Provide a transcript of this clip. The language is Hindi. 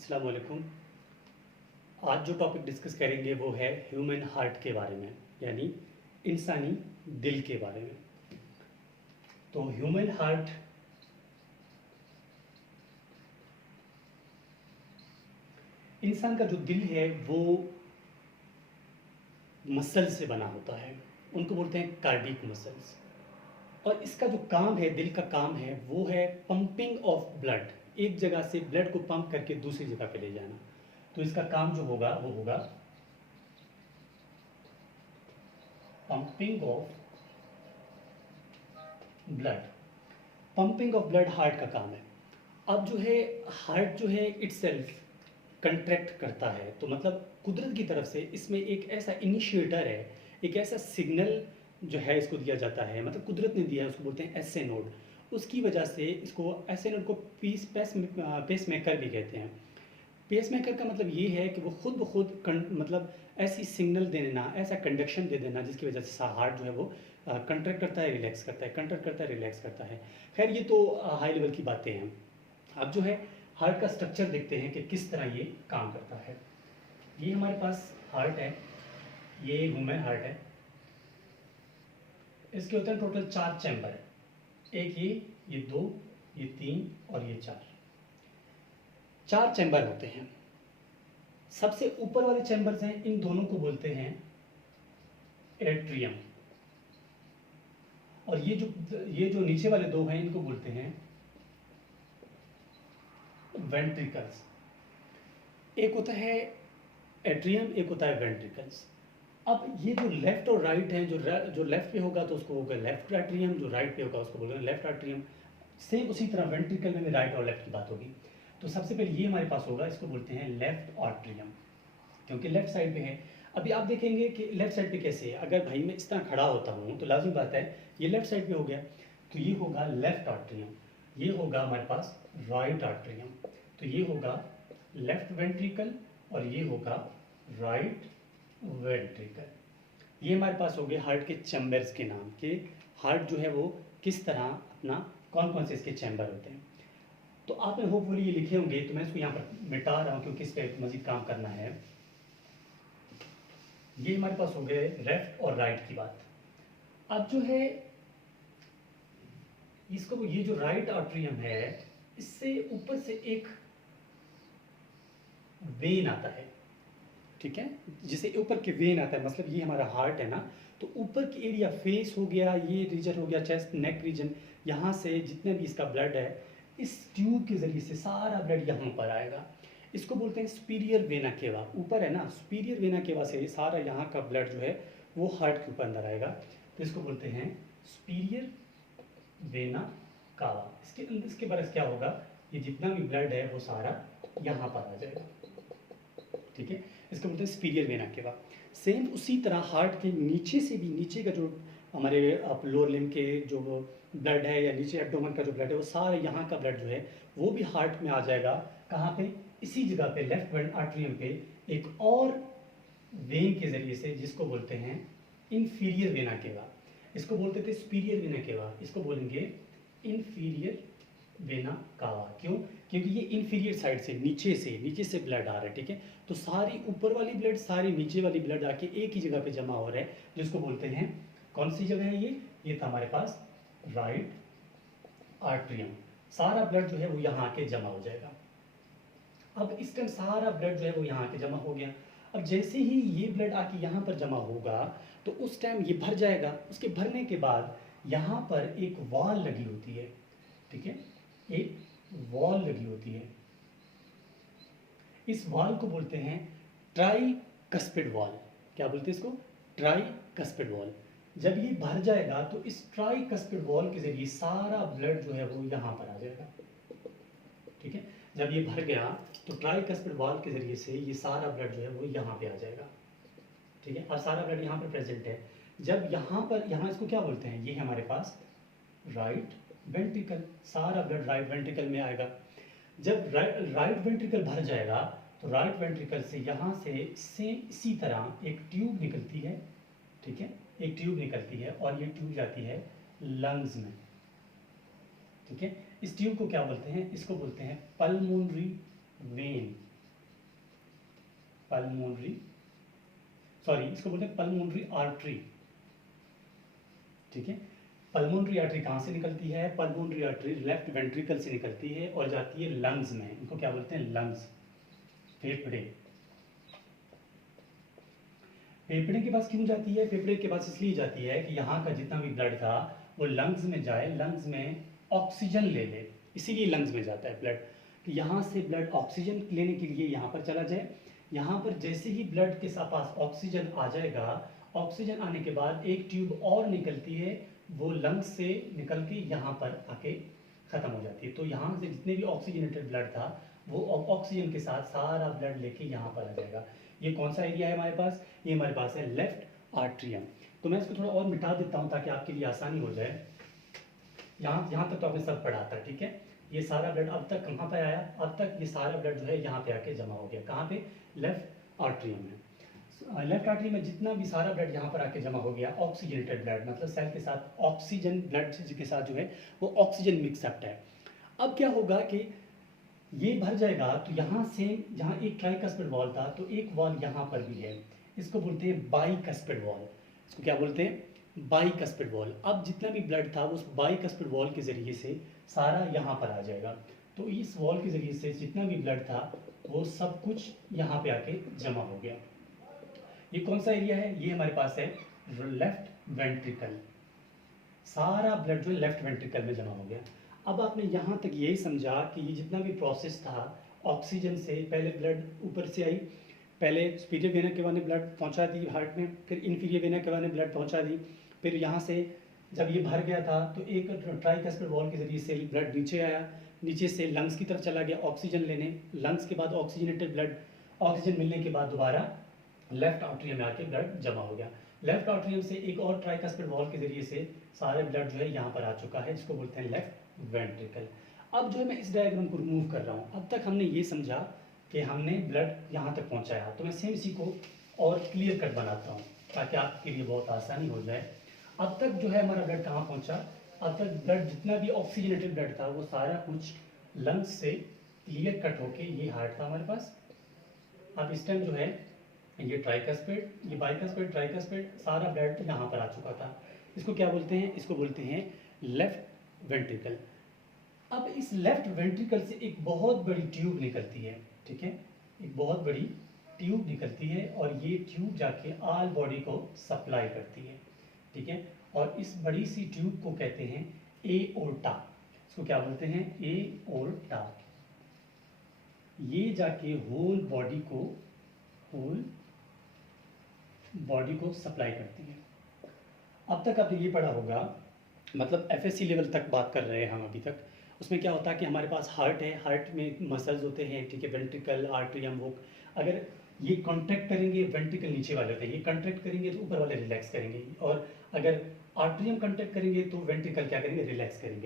अस्सलाम वालेकुम। आज जो टॉपिक डिस्कस करेंगे वो है ह्यूमन हार्ट के बारे में, यानी इंसानी दिल के बारे में। तो ह्यूमन हार्ट इंसान का जो दिल है वो मसल से बना होता है, उनको बोलते हैं कार्डिक मसल्स। और इसका जो काम है, दिल का काम है, वो है पंपिंग ऑफ ब्लड, एक जगह से ब्लड को पंप करके दूसरी जगह पे ले जाना। तो इसका काम जो होगा वो होगा pumping of blood. Pumping of blood heart का काम है। अब जो है हार्ट जो है इटसेल्फ कंट्रैक्ट करता है, तो मतलब कुदरत की तरफ से इसमें एक ऐसा इनिशिएटर है, एक ऐसा सिग्नल जो है इसको दिया जाता है, मतलब कुदरत ने दिया है, उसको बोलते हैं एसए नोड। उसकी वजह से इसको एसए नोड को पेस मेकर भी कहते हैं। पेस मेकर का मतलब ये है कि वो खुद ब खुद मतलब ऐसी सिग्नल दे देना, ऐसा कंडक्शन दे देना जिसकी वजह से हार्ट जो है वो कंट्रैक्ट करता है, रिलैक्स करता है, कंट्रैक्ट करता है, रिलैक्स करता है। खैर ये तो हाई लेवल की बातें हैं। अब जो है हार्ट का स्ट्रक्चर देखते हैं कि किस तरह ये काम करता है। ये हमारे पास हार्ट है, ये ह्यूमन हार्ट है। इसके होते हैं टोटल 4 चैम्बर है, एक ये 2, ये 3 और ये 4 चैम्बर होते हैं। सबसे ऊपर वाले चैम्बर्स हैं, इन दोनों को बोलते हैं एट्रियम, और ये जो नीचे वाले दो हैं इनको बोलते हैं वेंट्रिकल्स। एक होता है एट्रियम, एक होता है वेंट्रिकल्स। अब ये जो लेफ्ट और राइट हैं, जो लेफ्ट पे होगा तो उसको होगा लेफ्ट एट्रियम, जो राइट पे होगा उसको बोलेंगे लेफ्ट एट्रियम। सेम उसी तरह वेंट्रिकल में भी राइट और लेफ्ट की बात होगी। तो सबसे पहले ये हमारे पास होगा, इसको बोलते हैं लेफ्ट एट्रियम, क्योंकि लेफ्ट साइड पे है। अभी आप देखेंगे कि लेफ्ट साइड पे कैसे है। अगर भाई मैं इस तरह खड़ा होता हूँ तो लाजिम बात है ये लेफ्ट साइड पे हो गया, तो ये होगा लेफ्ट एट्रियम। ये होगा हमारे पास राइट एट्रियम, तो ये होगा लेफ्ट वेंट्रिकल और ये होगा राइट वेंट्रिकल। ये हमारे पास हो गए हार्ट के चैम्बर्स के नाम, कि हार्ट जो है वो किस तरह अपना कौन कौन से इसके चैम्बर होते हैं। तो आपने होपफुली ये लिखे होंगे, तो मैं इसको यहाँ पर मिटा रहा हूँ क्योंकि इस पर मजीद काम करना है। ये हमारे पास हो गए लेफ्ट और राइट की बात। अब जो है इसको, ये जो राइट आर्टरियम है, इससे ऊपर से एक वेन आता है, ठीक है, जिसे ऊपर के वेन आता है, मतलब ये हमारा हार्ट है ना, तो ऊपर की एरिया फेस हो गया, ये रीजन हो गया चेस्ट नेक रीजन, यहाँ से जितने भी इसका ब्लड है इस ट्यूब के ज़रिए से सारा ब्लड यहाँ पर आएगा। इसको बोलते हैं सुपीरियर वेना केवा। ऊपर है ना, सुपीरियर वेना केवा से सारा यहाँ का ब्लड जो है वो हार्ट के ऊपर अंदर आएगा, तो इसको बोलते हैं सुपीरियर वेना कावा। इसके बरस क्या होगा, ये जितना भी ब्लड है वो सारा यहाँ पर आ जाएगा, ठीक है। इसको बोलते हैं सुपीरियर वेना केवा। सेम उसी तरह हार्ट के नीचे से भी, नीचे का जो हमारे लोअर लिम्ब के जो ब्लड है या नीचे एब्डोमेन का जो ब्लड है, वो सारा यहाँ का ब्लड जो है वो भी हार्ट में आ जाएगा। कहाँ पे, इसी जगह पे लेफ्ट आर्टरियम पे एक और वेन के जरिए से, जिसको बोलते हैं इंफीरियर वेना केवा। इसको बोलते थे सुपीरियर वेना केवा, इसको बोलेंगे इंफीरियर वेना कावा। क्यों? क्योंकि ये इंफीरियर साइड से नीचे से ब्लड आ रहा है, ठीक है। तो सारी ऊपर वाली ब्लड, सारी नीचे वाली ब्लड आके एक ही जगह पे जमा हो रहा है, जिसको बोलते हैं, कौन सी जगह है ये था हमारे पास राइट आर्टरियम। सारा ब्लड जो है वो यहाँ आके जमा हो जाएगा। अब इस टाइम सारा ब्लड जो है वो यहाँ आके जमा हो गया। अब जैसे ही ये ब्लड आके यहाँ पर जमा होगा तो उस टाइम ये भर जाएगा। उसके भरने के बाद यहाँ पर एक वॉल लगी होती है, ठीक है, एक वॉल लगी होती है। इस वॉल को बोलते हैं ट्राइकस्पिड वॉल। क्या बोलते हैं इसको? Tricuspid wall. जब ये भर जाएगा तो इस ट्राइकस्पिड वॉल के जरिए सारा ब्लड जो है वो यहाँ पर आ जाएगा, ठीक है। जब ये भर गया तो ट्राइकस्पिड वॉल के जरिए से ये सारा ब्लड जो है वो यहाँ पे आ जाएगा, ठीक है। और सारा ब्लड यहाँ पर प्रेजेंट है। जब यहाँ इसको क्या बोलते हैं, ये है हमारे पास राइट वेंट्रिकल। सारा ब्लड राइट वेंट्रिकल में आएगा। जब राइट वेंट्रिकल भर जाएगा तो राइट वेंट्रिकल से यहाँ से सेम इसी तरह एक ट्यूब निकलती है, ठीक है, एक ट्यूब निकलती है और ये ट्यूब जाती है लंग्स में, ठीक है। इस ट्यूब को क्या बोलते हैं? इसको बोलते हैं पल्मोनरी वेन। पल्मोनरी, सॉरी इसको बोलते हैं पल्मोनरी आर्टरी, ठीक है। पल्मोनरी आर्टरी कहाँ से निकलती है? पल्मोनरी आर्टरी लेफ्ट वेंट्रिकल से निकलती है और जाती है लंग्स में। इनको क्या बोलते हैं? लंग्स, फेफड़े। फेफड़े के पास क्यों जाती है? फेफड़े के पास इसलिए जाती है कि यहाँ का जितना भी ब्लड था वो लंग्स में जाए, लंग्स में ऑक्सीजन ले ले, इसीलिए लंग्स में जाता है ब्लड। तो यहाँ से ब्लड ऑक्सीजन लेने के लिए यहाँ पर चला जाए। यहाँ पर जैसे ही ब्लड के पास ऑक्सीजन आ जाएगा, ऑक्सीजन आने के बाद एक ट्यूब और निकलती है, वो लंग्स से निकल के यहाँ पर आके ख़त्म हो जाती है। तो यहाँ से जितने भी ऑक्सीजनेटेड ब्लड था वो ऑक्सीजन के साथ सारा ब्लड लेके यहाँ पर आ जाएगा। ये कौन सा एरिया है हमारे पास? ये हमारे पास है लेफ्ट आर्ट्रियम। तो मैं इसको थोड़ा और मिटा देता हूँ ताकि आपके लिए आसानी हो जाए। यहाँ तक तो आपने सब पढ़ा था, ठीक है। ये सारा ब्लड अब तक कहाँ पे आया? अब तक ये सारा ब्लड जो है यहाँ पे आके जमा हो गया। कहाँ पे? लेफ्ट आर्ट्रियम में। लेफ्ट आर्टरी में जितना भी सारा ब्लड यहाँ पर आके जमा हो गया, ऑक्सीजनेटेड ब्लड, मतलब सेल के साथ ऑक्सीजन, ब्लड के साथ जो है वो ऑक्सीजन मिक्सअप है। अब क्या होगा कि ये भर जाएगा, तो यहाँ से जहाँ एक ट्राइकस्पिड वॉल था तो एक वॉल यहाँ पर भी है, इसको बोलते हैं बाइकस्पिड वॉल। इसको क्या बोलते हैं? Bicuspid valve. अब जितना भी ब्लड था उस बाइकस्पिड वॉल के ज़रिए से सारा यहाँ पर आ जाएगा। तो इस वॉल के ज़रिए से जितना भी ब्लड था वो सब कुछ यहाँ पे आके जमा हो गया। ये कौन सा एरिया है? ये हमारे पास है लेफ्ट वेंट्रिकल। सारा ब्लड जो है लेफ्ट वेंट्रिकल में जमा हो गया। अब आपने यहाँ तक यही समझा कि ये जितना भी प्रोसेस था, ऑक्सीजन से पहले ब्लड ऊपर से आई, पहले सुपीरियर वेना केवा ने ब्लड पहुँचा दी हार्ट में, फिर इन्फीरियर वेना केवा ने ब्लड पहुँचा दी, फिर यहाँ से जब ये भर गया था तो एक ट्राइकस्पिड वॉल के ज़रिए से ब्लड नीचे आया, नीचे से लंग्स की तरफ चला गया ऑक्सीजन लेने, लंग्स के बाद ऑक्सीजनेटेड ब्लड, ऑक्सीजन मिलने के बाद दोबारा लेफ्ट आर्टरियम में आके ब्लड जमा हो गया। लेफ्ट आर्टरियम से एक और ट्राइकस्पिड वॉल के ज़रिए से सारे ब्लड जो है यहाँ पर आ चुका है, जिसको बोलते हैं लेफ्ट वेंट्रिकल। अब जो है मैं इस डायग्राम को रिमूव कर रहा हूँ। अब तक हमने ये समझा कि हमने ब्लड यहाँ तक पहुँचाया, तो मैं सेम इसी को और क्लियर कट बनाता हूँ ताकि आपके लिए बहुत आसानी हो जाए। अब तक जो है हमारा ब्लड कहाँ पहुँचा? अब तक ब्लड जितना भी ऑक्सीजनेटेड ब्लड था वो सारा कुछ लंग्स से क्लियर कट होके ये हार्ट था हमारे पास। अब इस टाइम जो है ये ट्राइकस्पिड, ये बाइकस्पिड, ट्राइकस्पिड, सारा ब्लड यहाँ पर आ चुका था। इसको क्या बोलते हैं? इसको बोलते हैं लेफ्ट वेंट्रिकल। अब इस लेफ्ट वेंट्रिकल से एक बहुत बड़ी ट्यूब निकलती है, ठीक है, एक बहुत बड़ी ट्यूब निकलती है और ये ट्यूब जाके ऑल बॉडी को सप्लाई करती है, ठीक है। और इस बड़ी सी ट्यूब को कहते हैं एओर्टा। इसको क्या बोलते हैं? एओर्टा। ये जाके होल बॉडी को सप्लाई करती है। अब तक आपने ये पढ़ा होगा, मतलब एफएससी लेवल तक बात कर रहे हैं हम अभी तक। उसमें क्या होता है कि हमारे पास हार्ट है, हार्ट में मसल्स होते हैं, ठीक है, वेंट्रिकल, आर्टरियम, वो अगर ये कॉन्ट्रैक्ट करेंगे, वेंट्रिकल नीचे वाले होते हैं, ये कॉन्ट्रैक्ट करेंगे तो ऊपर वाले रिलैक्स करेंगे, और अगर आर्टरियम कॉन्ट्रैक्ट करेंगे तो वेंट्रिकल क्या करेंगे? रिलैक्स करेंगे।